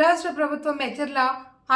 రాష్ట్ర ప్రభుత్వం మెచర్ల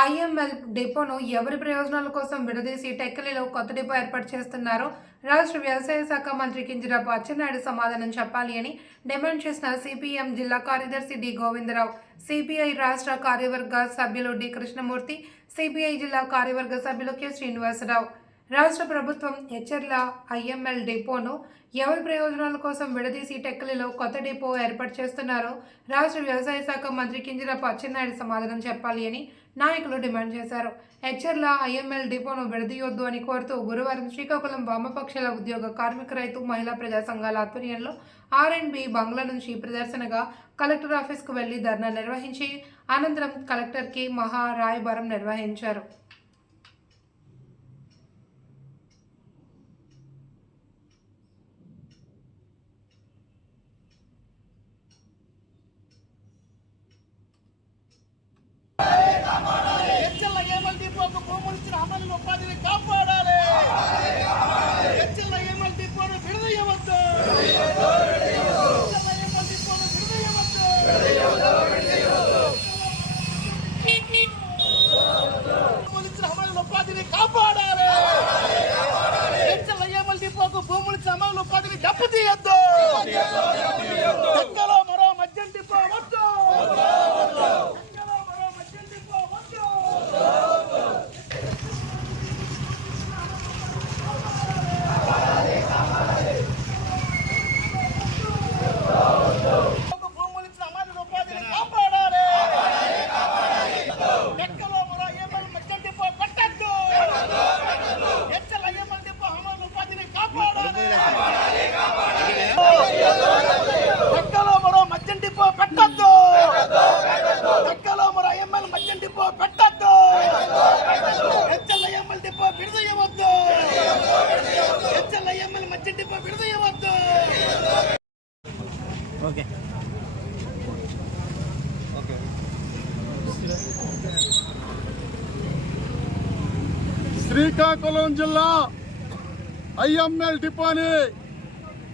ఐఎంఎల్ డిపోను ఎవరి ప్రయోజనాల కోసం విడదీసి టెక్కలిలో కొత్త డిపో ఏర్పాటు చేస్తున్నారు. రాష్ట్ర వ్యవసాయ శాఖ మంత్రి కింజరాపు అచ్చెన్నాయుడు సమాధానం చెప్పాలి అని డిమాండ్ చేసిన సిపిఎం జిల్లా కార్యదర్శి డి గోవిందరావు సిపిఐ రాష్ట్ర కార్యవర్గ సభ్యులు డి కృష్ణమూర్తి సిపిఐ జిల్లా కార్యవర్గ సభ్యులు కె శ్రీనివాసరావు. రాష్ట్ర ప్రభుత్వం హెచ్చర్ల ఐఎంఎల్ డిపోను ఎవరి ప్రయోజనాల కోసం విడదీసి టెక్కలిలో కొత్త డిపో ఏర్పాటు చేస్తున్నారో రాష్ట్ర వ్యవసాయ శాఖ మంత్రి కింజరాపు అచ్చెన్నాయుడు సమాధానం చెప్పాలి అని నాయకులు డిమాండ్ చేశారు. హెచ్చర్ల ఐఎంఎల్ డిపోను విడదీయొద్దు అని కోరుతూ గురువారం శ్రీకాకుళం వామపక్షాల ఉద్యోగ కార్మిక రైతు మహిళా ప్రజా సంఘాల ఆధ్వర్యంలో ఆర్ఎండ్బి బంగ్లా నుంచి ప్రదర్శనగా కలెక్టర్ ఆఫీస్కు వెళ్ళి ధర్నా నిర్వహించి అనంతరం కలెక్టర్కి మహా రాయబారం నిర్వహించారు. అమలు ఉపాధిని కాపాడాలి. హెచ్ఎల్ ఏమల్ డిపోను విడదీయవద్దు. ఉపాధిని కాపాడాలి. హెచ్ఎల్ ఏమల్ డిపోకు భూములు సమాన ఉపాధిని దెబ్బతీయద్దు టెక్కలో మరో మద్యం డిపో వద్దు టెక్కలో మరో మద్యం డిపో వద్దు భూములు ఇచ్చిన అమలు ఉపాధిని కాపాడాలి లెక్కలో మరో ఏమల్ మద్యం డిపో కట్టద్దు హెచ్చల ఏమల్ డిపో అమలు ఉపాధిని కాపాడాలి లెక్కలో మరో మద్యం డిపో పెట్టద్దు లెక్కలో మరో ఎమ్మెల్ మద్యం డిపో పెట్టద్దు హెచ్చల ఎమ్మెల్ డిపో విడుదయవద్దు హెచ్చల ఎమ్మెల్ మద్యం డిపో విడుదయవద్దు ఓకే. శ్రీకాకుళం జిల్లా ఐఎంఎల్ డిపోని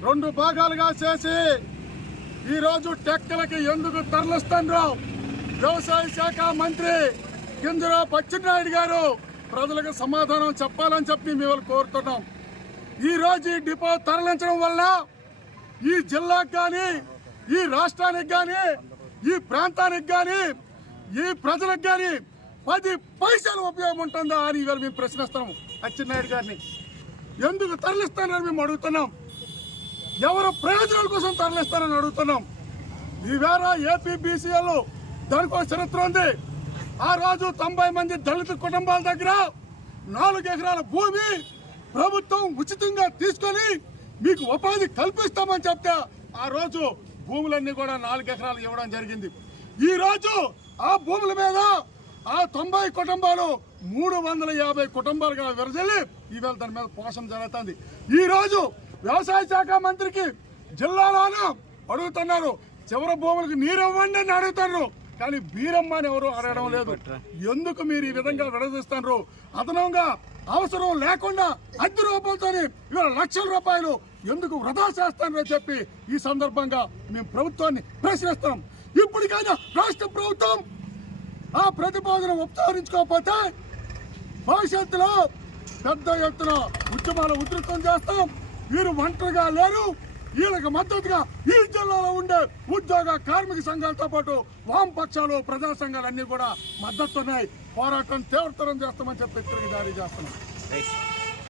రెండు భాగాలుగా చేసి ఈరోజు టెక్కలకి ఎందుకు తరలిస్తుండ్రో వ్యవసాయ శాఖ మంత్రి కింజరావు పచ్చెన్నాయుడు గారు ప్రజలకు సమాధానం చెప్పాలని చెప్పి మేము కోరుతున్నాం. ఈ రోజు ఈ డిపో తరలించడం వల్ల ఈ జిల్లాకు కానీ ఈ రాష్ట్రానికి కానీ ఈ ప్రాంతానికి కానీ ఈ ప్రజలకు కానీ పది పైసలు ఉపయోగం ఉంటుందా అని ఇవాళ మేము ప్రశ్నిస్తాము అచ్చెన్నాయుడు గారిని. ఎందుకు తరలిస్తానని మేము అడుగుతున్నాం? ఎవరు ప్రయోజనాల కోసం తరలిస్తానని అడుగుతున్నాం? ఈవేళ ఏపీబీసీఎల్ దానికి ఒక చరిత్ర ఉంది. ఆ రోజు తొంభై మంది దళిత కుటుంబాల దగ్గర నాలుగు ఎకరాల భూమి ప్రభుత్వం ఉచితంగా తీసుకొని మీకు ఉపాధి కల్పిస్తామని చెప్తే ఆ రోజు భూములన్నీ కూడా నాలుగు ఎకరాలు ఇవ్వడం జరిగింది. ఈ రోజు ఆ భూముల మీద ఆ తొంభై కుటుంబాలు మూడు వందల యాభై కుటుంబాలుగా విరజల్లి ఈవేళ దాని మీద పోషణ జరుగుతుంది. ఈ రోజు వ్యవసాయ శాఖ మంత్రికి జిల్లాలోనూ అడుగుతున్నారు చివరి భూములకు నీరు ఇవ్వండి అని అడుగుతున్నారు కానీ బీరమ్మ అని ఎవరు అడగడం లేదు. ఎందుకు మీరు ఈ విధంగా విడదీస్తున్నారు? అదనంగా అవసరం లేకుండా అద్దె రూపాయలతో ఇవాళ లక్షల రూపాయలు ఎందుకు వృధా చేస్తానని చెప్పి ఈ సందర్భంగా మేము ప్రభుత్వాన్ని ప్రశ్నిస్తున్నాం. ఇప్పటికైనా రాష్ట్ర ప్రభుత్వం ఆ ప్రతిపాదన ఉపసంహరించుకోకపోతే భవిష్యత్తులో పెద్ద ఎత్తున ఉద్యమాలు ఉధృతం చేస్తాం. వీరు ఒంటరిగా లేరు. వీళ్ళకి మద్దతుగా ఈ జిల్లాలో ఉండే ఉద్యోగ కార్మిక సంఘాలతో పాటు వామపక్షాలు ప్రజా సంఘాలు కూడా మద్దతున్నాయి పోరాటం తీవ్రతరం చేస్తామని చెప్పి తిరిగి జారీ చేస్తున్నాం.